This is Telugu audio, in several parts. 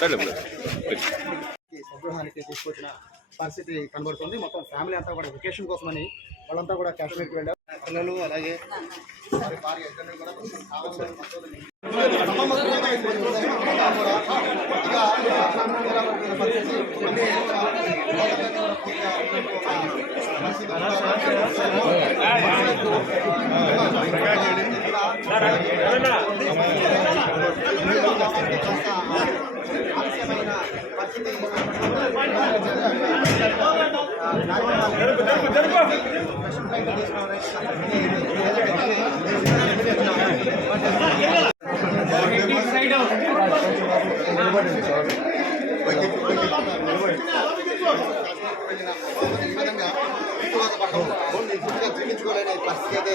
సరే స్వగృహానికి తీసుకొచ్చిన పరిస్థితి కనబడుతుంది. మొత్తం ఫ్యామిలీ అంతా కూడా వెకేషన్ కోసమని వాళ్ళంతా కూడా కాశ్మీర్కి వెళ్ళారు. పిల్లలు అలాగే వారి భార్య ఇద్దరిని కూడా పరిస్థితి అయితే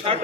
ষাট